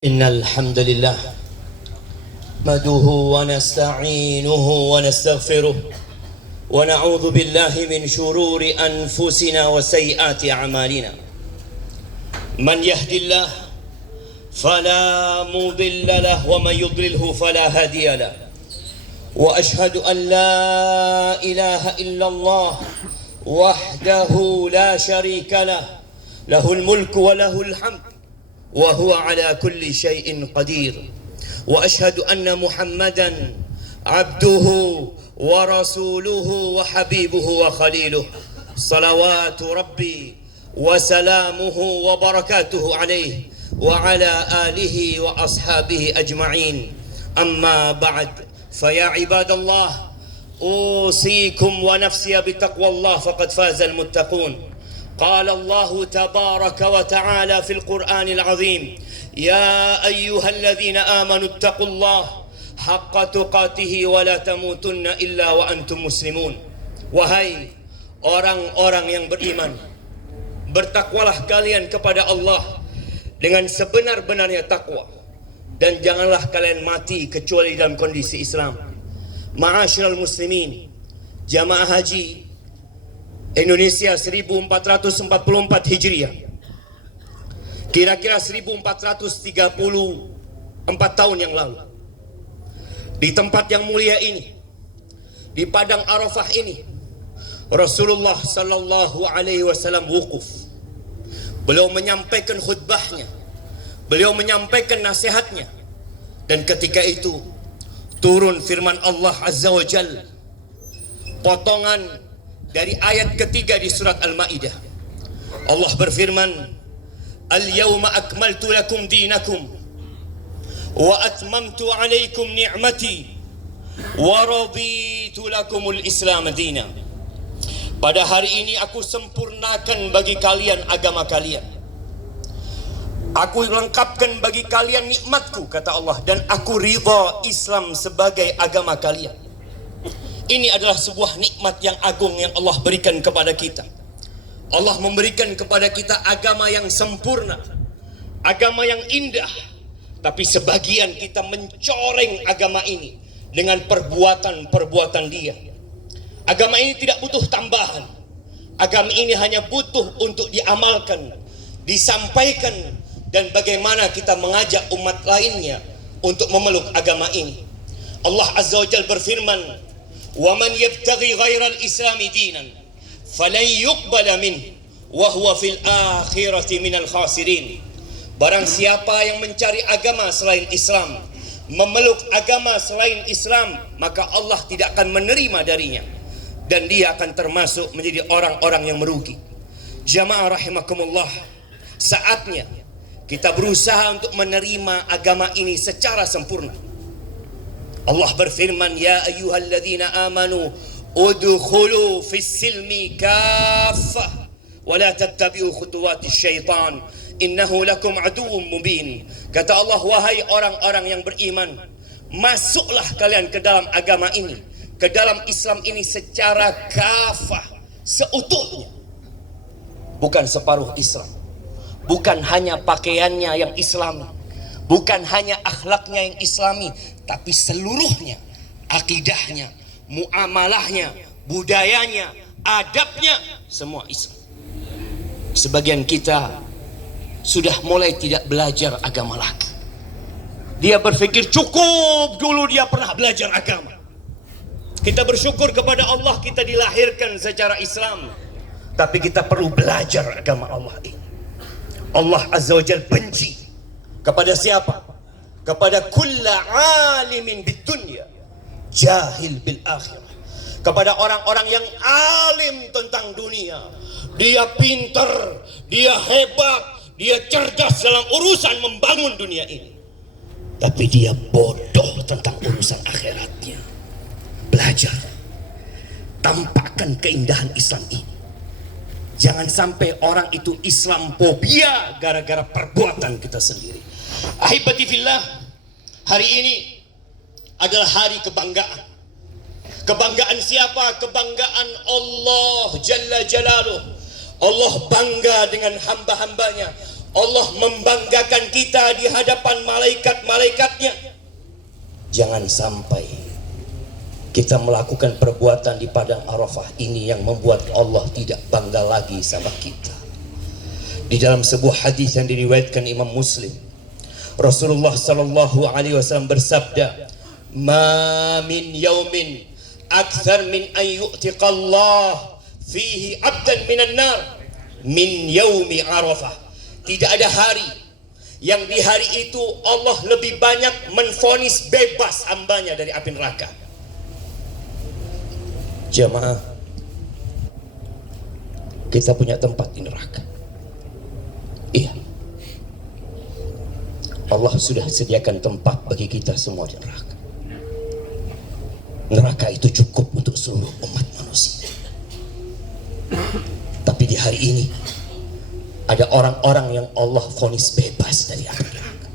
إن الحمد لله نحمده ونستعينه ونستغفره ونعوذ بالله من شرور أنفسنا وسيئات أعمالنا. من يهد الله فلا مضل له ومن يضلله فلا هادي له، وأشهد أن لا إله إلا الله وحده لا شريك له، له الملك وله الحمد وهو على كل شيء قدير. وأشهد أن محمدا عبده ورسوله وحبيبه وخليله، صلوات ربي وسلامه وبركاته عليه وعلى آله وأصحابه أجمعين. أما بعد، فيا عباد الله، أوصيكم ونفسي بتقوى الله فقد فاز المتقون. قال الله تبارك وتعالى في القرآن العظيم: يا أيها الذين آمنوا اتقوا الله حق تقاته ولا تموتن إلا وأنتم مسلمون. Wahai orang-orang yang beriman, bertakwalah kalian kepada Allah dengan sebenar-benarnya takwa, dan janganlah kalian mati kecuali dalam kondisi Islam. Ma'asyiral muslimin, jamaah haji Indonesia 1444 Hijriah, kira-kira 1434 tahun yang lalu, di tempat yang mulia ini, di padang Arafah ini, Rasulullah sallallahu alaihi wasallam wukuf. Beliau menyampaikan khutbahnya, beliau menyampaikan nasihatnya, dan ketika itu turun firman Allah Azza wa Jalla, potongan dari ayat ketiga di surat Al-Maidah. Allah berfirman, "Al-yawma akmaltu lakum dinakum wa atmamtu alaikum ni'mati wa raditu lakumul Islam dina." Pada hari ini aku sempurnakan bagi kalian agama kalian. Aku lengkapkan bagi kalian nikmatku, kata Allah, dan aku ridha Islam sebagai agama kalian. Ini adalah sebuah nikmat yang agung yang Allah berikan kepada kita. Allah memberikan kepada kita agama yang sempurna, agama yang indah. Tapi sebagian kita mencoreng agama ini dengan perbuatan-perbuatan dia. Agama ini tidak butuh tambahan. Agama ini hanya butuh untuk diamalkan, disampaikan, dan bagaimana kita mengajak umat lainnya untuk memeluk agama ini. Allah Azza wa Jalla berfirman, وَمَنْ يَبْتَغِي غَيْرَ الْإِسْلَامِ دِينًا فَلَنْ يُقْبَلَ مِنْهُ وَهُوَ فِي الْآخِرَةِ مِنَ الْخَاسِرِينَ. Barang siapa yang mencari agama selain Islam, memeluk agama selain Islam, maka Allah tidak akan menerima darinya, dan dia akan termasuk menjadi orang-orang yang merugi. Jamaah rahimakumullah, saatnya kita berusaha untuk menerima agama ini secara sempurna. Allah berfirman, "Ya ayyuhalladzina amanu udkhulu fis silmi kaffah wa la tattabi'u khutuwatis syaitan innahu lakum aduwwum mubin." Kata Allah, wahai orang-orang yang beriman, masuklah kalian ke dalam agama ini, ke dalam Islam ini secara kafah, seutuhnya. Bukan separuh Islam, bukan hanya pakaiannya yang Islami, bukan hanya akhlaknya yang Islami, tapi seluruhnya, akidahnya, muamalahnya, budayanya, adabnya, semua Islam. Sebagian kita sudah mulai tidak belajar agama lagi. Dia berpikir cukup dulu dia pernah belajar agama. Kita bersyukur kepada Allah kita dilahirkan secara Islam, tapi kita perlu belajar agama Allah ini. Allah Azza wa Jalla benci kepada siapa? Kepada kulla alimin bid dunya jahil bil akhirah. Kepada orang-orang yang alim tentang dunia. Dia pintar, dia hebat, dia cerdas dalam urusan membangun dunia ini, tapi dia bodoh tentang urusan akhiratnya. Belajar, tampakkan keindahan Islam ini. Jangan sampai orang itu Islam fobia gara-gara perbuatan kita sendiri. Ahibati fillah, hari ini adalah hari kebanggaan. Kebanggaan siapa? Kebanggaan Allah Jalla Jalaluh. Allah bangga dengan hamba-hambanya. Allah membanggakan kita di hadapan malaikat-malaikatnya. Jangan sampai kita melakukan perbuatan di padang Arafah ini yang membuat Allah tidak bangga lagi sama kita. Di dalam sebuah hadis yang diriwayatkan Imam Muslim, Rasulullah sallallahu alaihi wasallam bersabda, "Ma min yaumin akthar min an yu'tiqallah fihi 'abdan minan nar min yaumi Arafah." Tidak ada hari yang di hari itu Allah lebih banyak menvonis bebas hambanya dari api neraka. Jamaah, kita punya tempat di neraka. Iya, Allah sudah sediakan tempat bagi kita semua di neraka. Neraka itu cukup untuk seluruh umat manusia. Tapi di hari ini ada orang-orang yang Allah vonis bebas dari api neraka.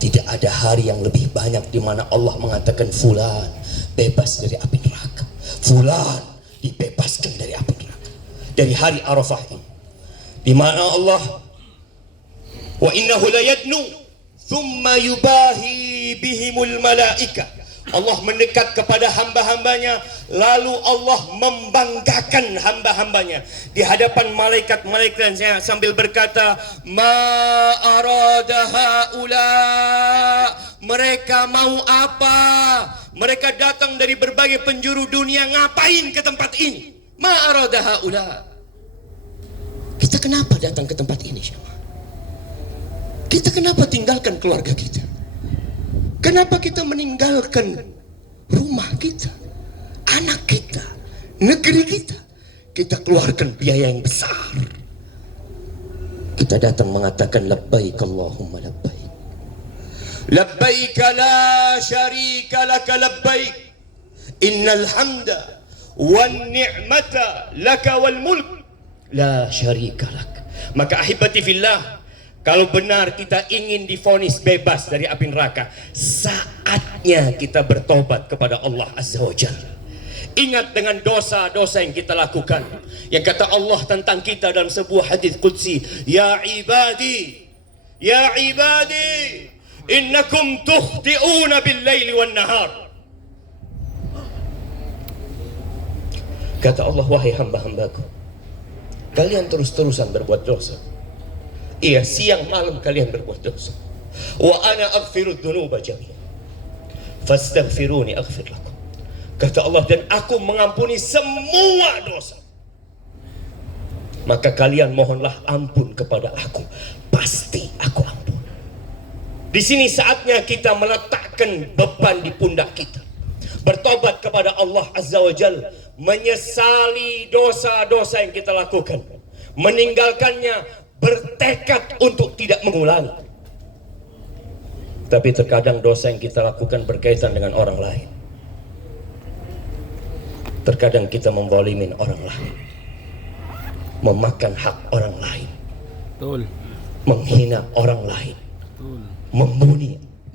Tidak ada hari yang lebih banyak di mana Allah mengatakan fulan bebas dari api neraka, fulan dibebaskan dari api neraka. Dari hari Arafah ini, di mana Allah wa innahu la yadnu thumma yubahi bihimul malaika. Allah mendekat kepada hamba-hambanya, lalu Allah membanggakan hamba-hambanya di hadapan malaikat-malaikat sambil berkata, ma arada haula. Mereka mau apa? Mereka datang dari berbagai penjuru dunia, ngapain ke tempat ini? Ma arada haula. Kita kenapa datang ke tempat ini? Kita kenapa tinggalkan keluarga kita? Kenapa kita meninggalkan rumah kita, anak kita, negeri kita? Kita keluarkan biaya yang besar. Kita datang mengatakan labbaik Allahumma labbaik. Labbaik la syarika laka labbaik. Innal hamda wan ni'mata laka wal mulk la syarika lak. Maka ahibati fillah, kalau benar kita ingin divonis bebas dari api neraka, saatnya kita bertobat kepada Allah Azza wa Jalla. Ingat dengan dosa-dosa yang kita lakukan. Yang kata Allah tentang kita dalam sebuah hadis qudsi, ya ibadi, innakum tukhti'una bil-laili wan-nahar. Kata Allah, wahai hamba-hambaku, kalian terus-terusan berbuat dosa. Iya, siang malam kalian berbuat dosa. Wa ana aghfiru dzunuba jami'an fastaghfiruni aghfir lakum. Kata Allah, dan aku mengampuni semua dosa. Maka kalian mohonlah ampun kepada aku, pasti aku ampun. Di sini saatnya kita meletakkan beban di pundak kita, bertobat kepada Allah Azza wa Jalla, menyesali dosa-dosa yang kita lakukan, meninggalkannya, bertekad untuk tidak mengulangi. Tapi terkadang dosa yang kita lakukan berkaitan dengan orang lain. Terkadang kita menzalimin orang lain, memakan hak orang lain, betul, menghina orang lain, betul,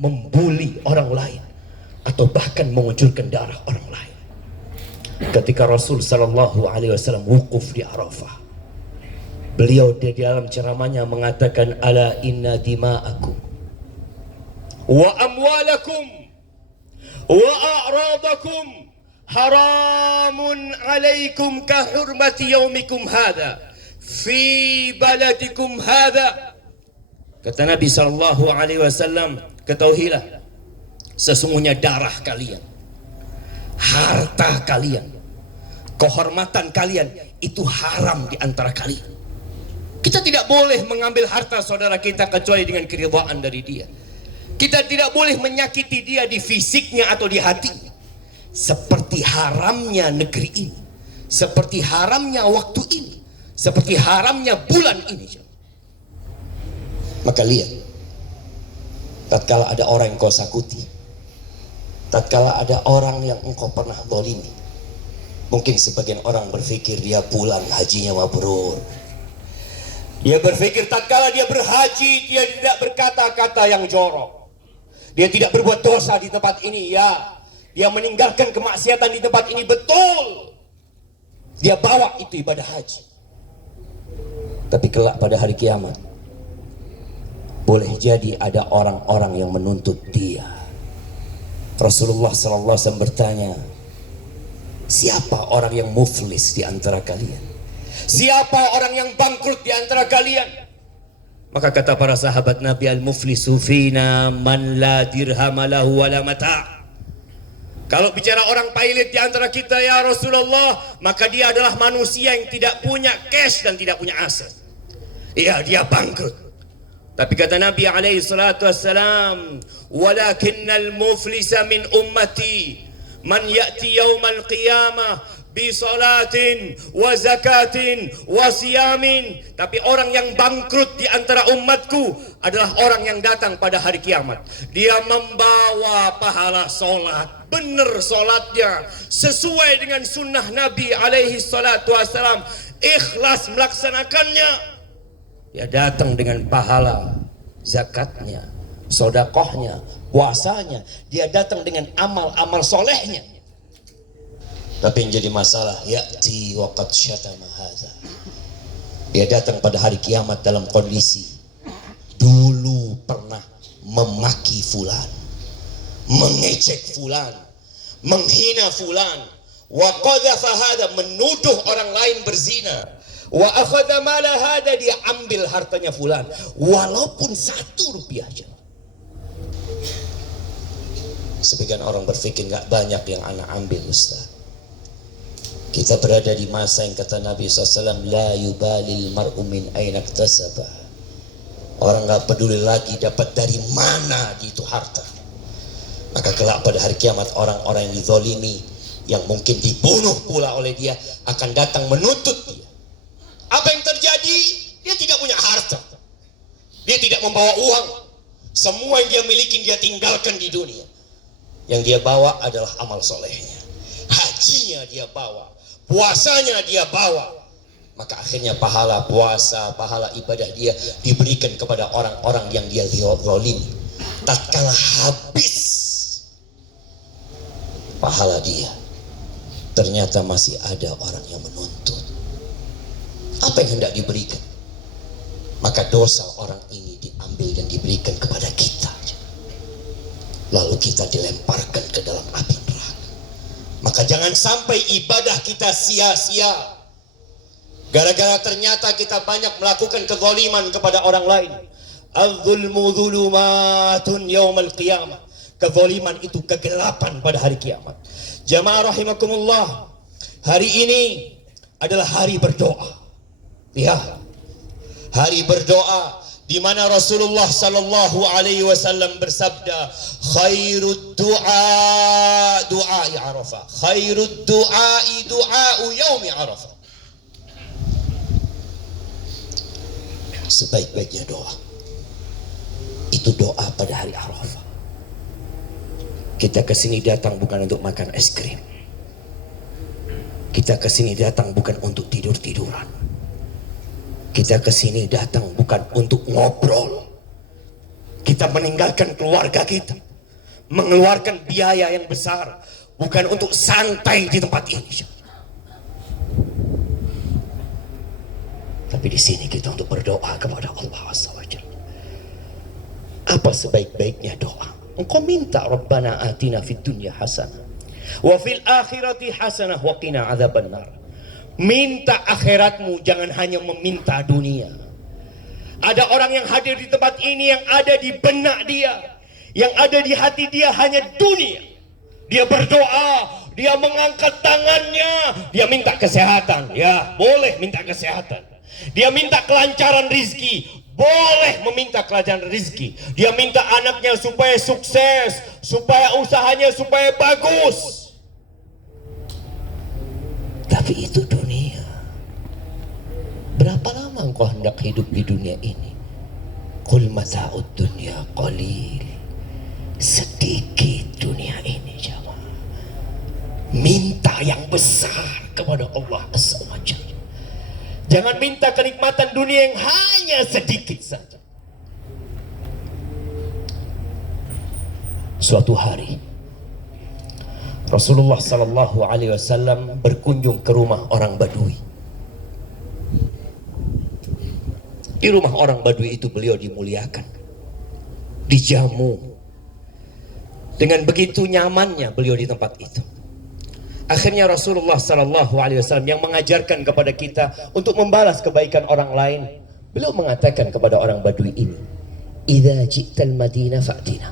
membuli orang lain, atau bahkan mengucurkan darah orang lain. Ketika Rasul sallallahu alaihi wasallam wukuf di Arafah, beliau di dalam ceramahnya mengatakan, ala inna dima'akum wa amwalakum wa a'radakum haramun alaikum ka hurmati yaumikum hadha fi baladikum hadha. Kata Nabi sallallahu alaihi wasallam, ketahuilah sesungguhnya darah kalian, harta kalian, kehormatan kalian itu haram di antara kalian. Kita tidak boleh mengambil harta saudara kita kecuali dengan keridhaan dari dia. Kita tidak boleh menyakiti dia di fisiknya atau di hatinya. Seperti haramnya negeri ini, seperti haramnya waktu ini, seperti haramnya bulan ini. Maka lihat, tatkala ada orang yang kau sakuti, tatkala ada orang yang engkau pernah zalimi, mungkin sebagian orang berpikir dia pulang hajinya mabrur. Dia berpikir tatkala dia berhaji, dia tidak berkata-kata yang jorok. Dia tidak berbuat dosa di tempat ini, ya. Dia meninggalkan kemaksiatan di tempat ini, betul. Dia bawa itu ibadah haji. Tapi kelak pada hari kiamat, boleh jadi ada orang-orang yang menuntut dia. Rasulullah SAW bertanya, siapa orang yang muflis di antara kalian? Siapa orang yang bangkrut di antara kalian? Maka kata para sahabat Nabi, al-muflisu fina man la dirham lahu wala mata'. Kalau bicara orang pailit di antara kita ya Rasulullah, maka dia adalah manusia yang tidak punya cash dan tidak punya aset. Iya, dia bangkrut. Tapi kata Nabi alaihi salatu wassalam, walakinnal muflisa min ummati man ya'ti yaumal qiyamah bi salatin wa zakatin wa siyamin. Tapi orang yang bangkrut di antara umatku adalah orang yang datang pada hari kiamat. Dia membawa pahala solat, benar solatnya, sesuai dengan sunnah Nabi alaihi salatu wassalam, ikhlas melaksanakannya. Dia datang dengan pahala zakatnya, sodakohnya, puasanya. Dia datang dengan amal-amal solehnya. Tapi yang jadi masalah, ya'ti waqad syatama hadza. Dia datang pada hari kiamat dalam kondisi dulu pernah memaki fulan, mengecek fulan, menghina fulan, wa qadhafa hadza, menuduh orang lain berzina, wa akhadha mala hada, dia ambil hartanya fulan walaupun 1 rupiah aja. Sebagian orang berpikir nggak banyak yang anak ambil, Ustaz. Kita berada di masa yang kata Nabi SAW, la yubalil mar'u min aina iktasaba. Orang nggak peduli lagi dapat dari mana itu harta. Maka kelak pada hari kiamat orang-orang yang dizolimi, yang mungkin dibunuh pula oleh dia, akan datang menuntut dia. Apa yang terjadi? Dia tidak punya harta. Dia tidak membawa uang. Semua yang dia miliki dia tinggalkan di dunia. Yang dia bawa adalah amal solehnya. Hajinya dia bawa, puasanya dia bawa. Maka akhirnya pahala puasa, pahala ibadah dia diberikan kepada orang-orang yang dia zalimi. Tatkala habis pahala dia, ternyata masih ada orang yang menuntut. Apa yang hendak diberikan? Maka dosa orang ini diambil dan diberikan kepada kita. Lalu kita dilemparkan ke dalam api neraka. Maka jangan sampai ibadah kita sia-sia gara-gara ternyata kita banyak melakukan kezaliman kepada orang lain. Al-zulmu zulumatun yaumal qiyamah. Kezaliman itu kegelapan pada hari kiamat. Jamaah rahimakumullah, hari ini adalah hari berdoa. Lihat, hari berdoa di mana Rasulullah sallallahu alaihi wasallam bersabda, khairud du'a du'ai Arafah, khairud du'ai du'a'u yaumi Arafah. Sebaik-baiknya doa itu doa pada hari Arafah. Kita kesini datang bukan untuk makan es krim. Kita kesini datang bukan untuk tidur-tiduran. Kita kesini datang bukan untuk ngobrol. Kita meninggalkan keluarga kita, mengeluarkan biaya yang besar, bukan untuk santai di tempat ini. Tapi di sini kita untuk berdoa kepada Allah Azza wa Jalla. Apa sebaik-baiknya doa? Engkau minta Rabbana atina fid dunya hasanah wa fil akhirati hasanah wa qina adzabannar. Minta akhiratmu, jangan hanya meminta dunia. Ada orang yang hadir di tempat ini yang ada di benak dia, yang ada di hati dia hanya dunia. Dia berdoa, dia mengangkat tangannya, dia minta kesehatan. Ya, boleh minta kesehatan. Dia minta kelancaran rizki, boleh meminta kelancaran rizki. Dia minta anaknya supaya sukses, supaya usahanya supaya bagus. Tapi itu dunia. Berapa lama engkau hendak hidup di dunia ini? Qul mata'ud dunya qalil. Sedikit dunia ini, jamaah. Minta yang besar kepada Allah Azza wa Jalla. Jangan minta kenikmatan dunia yang hanya sedikit saja. Suatu hari Rasulullah sallallahu alaihi wasallam berkunjung ke rumah orang Badui. Di rumah orang Badui itu beliau dimuliakan. dijamu. Dengan begitu nyamannya beliau di tempat itu. Akhirnya Rasulullah Sallallahu Alaihi Wasallam yang mengajarkan kepada kita untuk membalas kebaikan orang lain, beliau mengatakan kepada orang Badui ini, "Idza ji'tal Madinah fa'tina."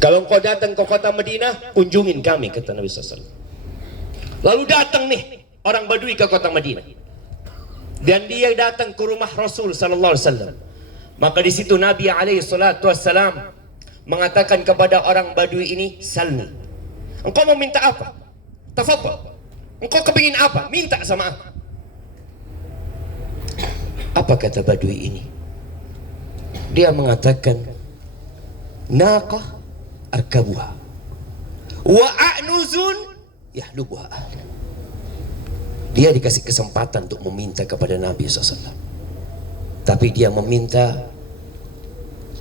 Kalau engkau datang ke kota Madinah, kunjungin kami, kata Nabi SAW. Lalu datang nih orang Badui ke kota Madinah, dan dia datang ke rumah Rasul Sallallahu Alaihi Wasallam. Maka di situ Nabi Alaihi Wasallam mengatakan kepada orang Badui ini, "Salni, engkau mau minta apa? Tafadhal. Engkau kepingin apa? Minta sama aku." Apa kata Badui ini? Dia mengatakan, "Naqah arkabuha wa a'nuzun yahlubuha." Dia dikasih kesempatan untuk meminta kepada Nabi SAW, tapi dia meminta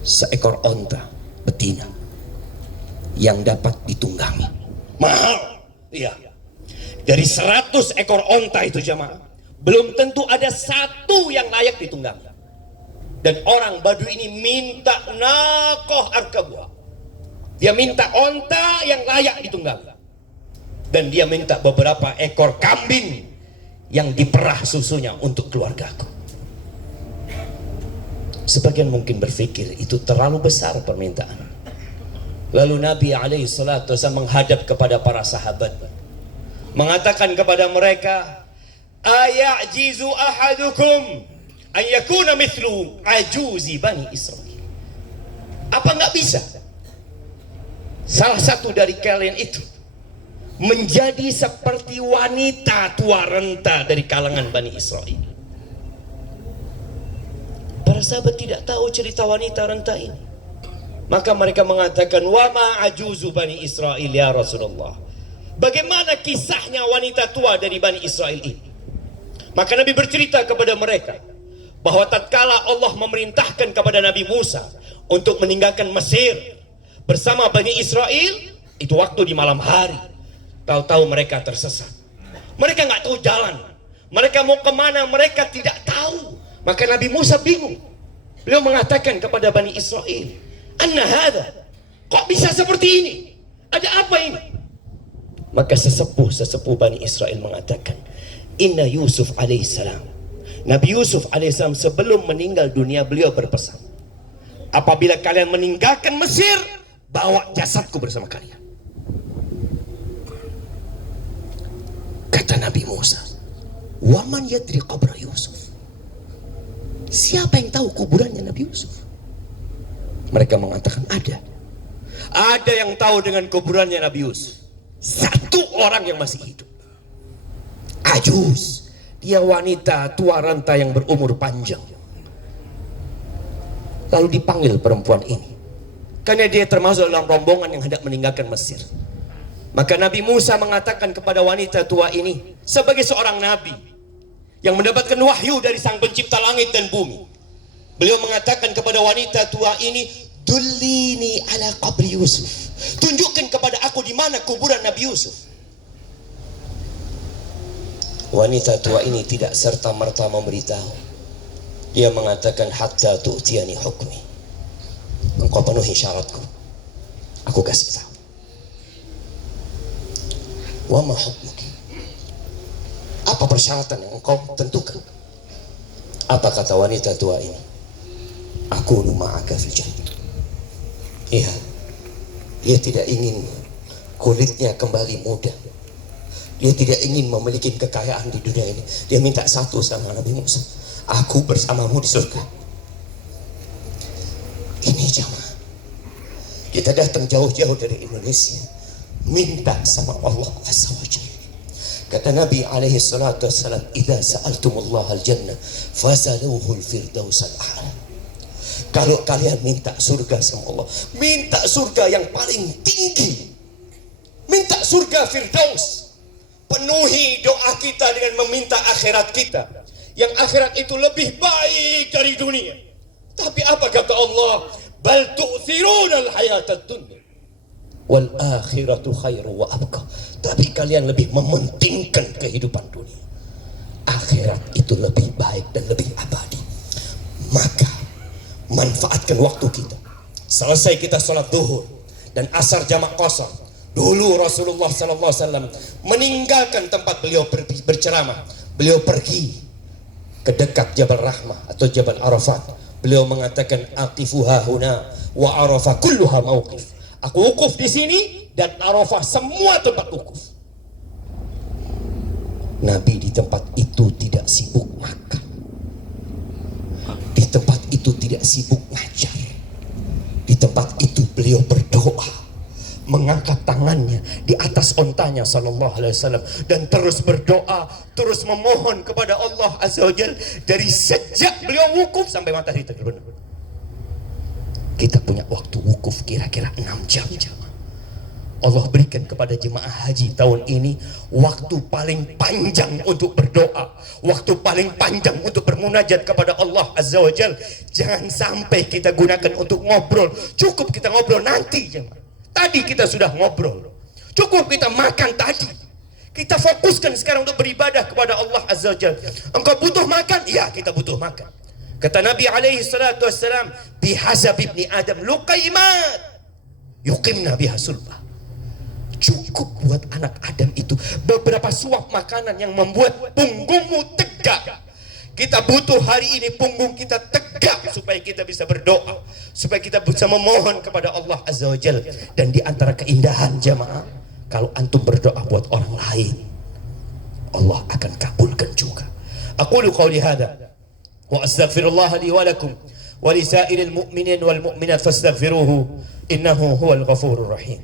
seekor onta betina yang dapat ditunggangi. Mahal. Iya. Dari 100 ekor onta itu jamaah, belum tentu ada satu yang layak ditunggangi. Dan orang Badui ini minta naqah arkabuha. Dia minta onta yang layak ditunggangi. Dan dia minta beberapa ekor kambing yang diperah susunya untuk keluargaku. Sebagian mungkin berpikir itu terlalu besar permintaan. Lalu Nabi alaihi salatu wasallam menghadap kepada para sahabat, mengatakan kepada mereka, "Ayajizu ahadukum an yakuna mithlu ajuzi bani Israel?" Apa nggak bisa salah satu dari kalian itu menjadi seperti wanita tua renta dari kalangan Bani Israel? Para sahabat tidak tahu cerita wanita renta ini. Maka mereka mengatakan, "Wa ma ajuzu Bani Israel ya Rasulullah." Bagaimana kisahnya wanita tua dari Bani Israel ini? Maka Nabi bercerita kepada mereka bahwa tatkala Allah memerintahkan kepada Nabi Musa untuk meninggalkan Mesir bersama Bani Israel, itu waktu di malam hari. Tahu-tahu mereka tersesat. Mereka nggak tahu jalan. Mereka mau kemana, mereka tidak tahu. Maka Nabi Musa bingung. Beliau mengatakan kepada Bani Israel, "Anna hadha, kok bisa seperti ini? Ada apa ini?" Maka sesepuh Bani Israel mengatakan, "Inna Yusuf alaihissalam." Nabi Yusuf alaihissalam sebelum meninggal dunia, beliau berpesan, "Apabila kalian meninggalkan Mesir, bawa jasadku bersama kalian." Kata Nabi Musa, "Waman yadri qabra Yusuf?" Siapa yang tahu kuburannya Nabi Yusuf? Mereka mengatakan ada yang tahu dengan kuburannya Nabi Yusuf. Satu orang yang masih hidup, Ajuz. Dia wanita tua renta yang berumur panjang. Lalu dipanggil perempuan ini, karena dia termasuk dalam rombongan yang hendak meninggalkan Mesir. Maka Nabi Musa mengatakan kepada wanita tua ini, sebagai seorang nabi yang mendapatkan wahyu dari Sang Pencipta langit dan bumi, beliau mengatakan kepada wanita tua ini, "Dullini ala qabri Yusuf." Tunjukkan kepada aku di mana kuburan Nabi Yusuf. Wanita tua ini tidak serta-merta memberitahu. Dia mengatakan, "Hatta tu'tiyani hukmi." Engkau penuhi syaratku, aku kasih tahu. Wa ma hukmuki? Apa persyaratan yang engkau tentukan? Apa kata wanita tua ini? "Aku ma'aka fil jannah." Iya, dia tidak ingin kulitnya kembali muda. Dia tidak ingin memiliki kekayaan di dunia ini. Dia minta satu sama Nabi Musa, "Aku bersamamu di surga." Ini jamaah, kita datang jauh-jauh dari Indonesia, minta sama Allah Azza wa Jalla. Kata Nabi alaihi salatu wassalam, "Idza sa'altumullah al-jannah fasaluhu al-firdaus al-a'la." Kalau kalian minta surga sama Allah, minta surga yang paling tinggi, minta surga firdaus. Penuhi doa kita dengan meminta akhirat kita, yang akhirat itu lebih baik dari dunia. Tapi apa kata Allah? "Bal tu'thiruna al-hayatad dunya wal akhiratu khairu wa abqa." Tapi kalian lebih mementingkan kehidupan dunia. Akhirat itu lebih baik dan lebih abadi. Maka Manfaatkan waktu kita. Selesai kita sholat zuhur dan asar jamak kosong. Dulu Rasulullah SAW meninggalkan tempat beliau berceramah. Beliau pergi ke dekat Jabal Rahmah atau Jabal Arafat. Beliau mengatakan aqifuha huna wa Arafah kulluha mauqif. Aku wukuf di sini dan Arafah semua tempat wukuf. Nabi di tempat itu tidak sibuk makan. Di tempat itu tidak sibuk ngajar. Di tempat itu beliau berdoa, mengangkat tangannya di atas ontanya sallallahu alaihi wasallam dan terus berdoa, terus memohon kepada Allah azza wajalla dari sejak beliau wukuf sampai matahari terbenam. Kita punya waktu wukuf kira-kira 6 jam. Allah berikan kepada jemaah haji tahun ini waktu paling panjang untuk berdoa, waktu paling panjang untuk bermunajat kepada Allah azza wajalla. Jangan sampai kita gunakan untuk ngobrol. Cukup kita ngobrol nanti jemaah. Tadi kita sudah ngobrol. Cukup kita makan tadi. Kita fokuskan sekarang untuk beribadah kepada Allah azza wajalla. Engkau butuh makan? Ya, kita butuh makan. Kata Nabi alaihi salatu wassalam, bihasab ibni Adam luqaimat yuqimna biha sulbah. Cukup buat anak Adam itu beberapa suap makanan yang membuat punggungmu tegak. Kita butuh hari ini punggung kita tegak supaya kita bisa berdoa, supaya kita bisa memohon kepada Allah azza wajalla. Dan di antara keindahan jamaah, kalau antum berdoa buat orang lain, Allah akan kabulkan juga. Aqulu qawli hadza wa astaghfirullah li wa lakum wa li sa'iril mu'minin wal mu'minat fastaghfiruhu innahu huwal ghafurur rahim.